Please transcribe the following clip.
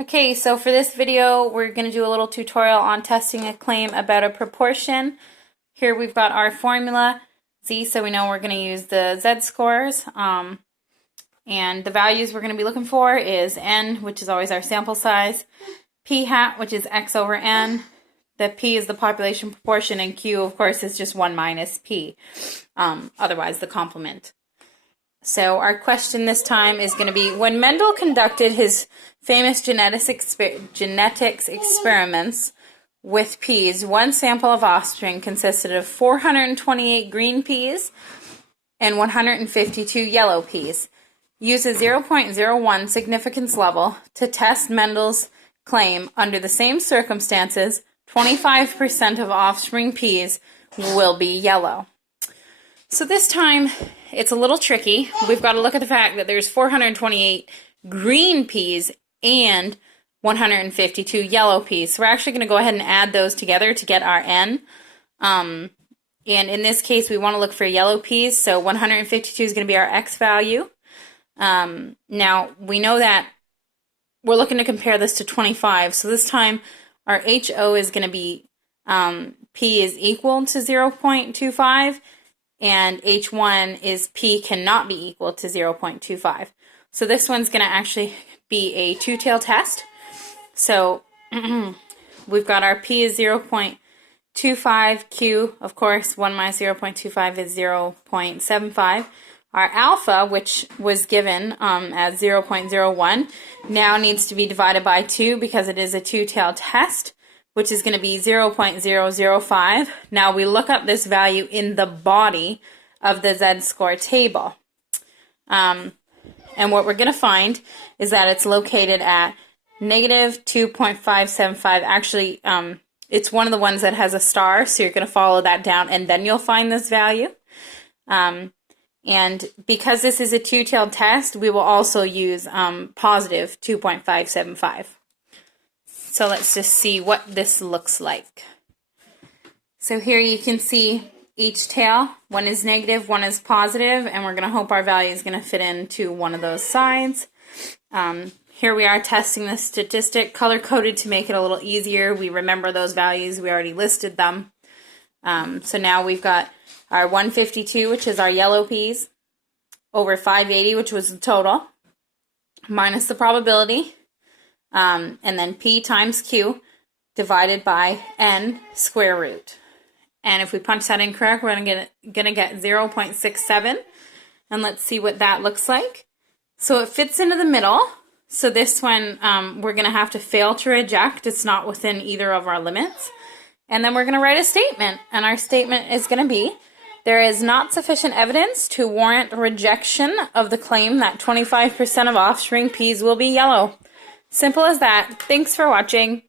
Okay, so for this video, we're going to do a little tutorial on testing a claim about a proportion. Here we've got our formula, Z, so we know we're going to use the z-scores. And the values we're going to be looking for is n, which is always our sample size, p hat, which is x over n, the p is the population proportion, and q, of course, is just 1 minus p, otherwise the complement. So our question this time is going to be, when Mendel conducted his famous genetics experiments with peas, one sample of offspring consisted of 428 green peas and 152 yellow peas. Use a 0.01 significance level to test Mendel's claim under the same circumstances, 25% of offspring peas will be yellow. So this time, it's a little tricky. We've got to look at the fact that there's 428 green peas and 152 yellow peas. So we're actually going to go ahead and add those together to get our N. And in this case, we want to look for yellow peas. So 152 is going to be our X value. Now, we know that we're looking to compare this to 25. So this time, our HO is going to be P is equal to 0.25. And H1 is P cannot be equal to 0.25. So this one's going to actually be a two-tailed test. So we've got our P is 0.25, Q, of course, 1 minus 0.25 is 0.75. Our alpha, which was given as 0.01, now needs to be divided by 2 because it is a two-tailed test, which is going to be 0.005. Now we look up this value in the body of the z-score table. And what we're going to find is that it's located at negative 2.575. Actually, it's one of the ones that has a star, so you're going to follow that down, and then you'll find this value. And because this is a two-tailed test, we will also use positive 2.575. So let's just see what this looks like. So here you can see each tail. One is negative, one is positive, and we're going to hope our value is going to fit into one of those sides. Here we are testing the statistic, color-coded to make it a little easier. We remember those values. We already listed them. So now we've got our 152, which is our yellow peas, over 580, which was the total, minus the probability. And then P times Q divided by N square root. And if we punch that in correct, we're going to get 0.67. And let's see what that looks like. So it fits into the middle. So this one, we're going to have to fail to reject. It's not within either of our limits. And then we're going to write a statement. And our statement is going to be, there is not sufficient evidence to warrant rejection of the claim that 25% of offspring peas will be yellow. Simple as that. Thanks for watching.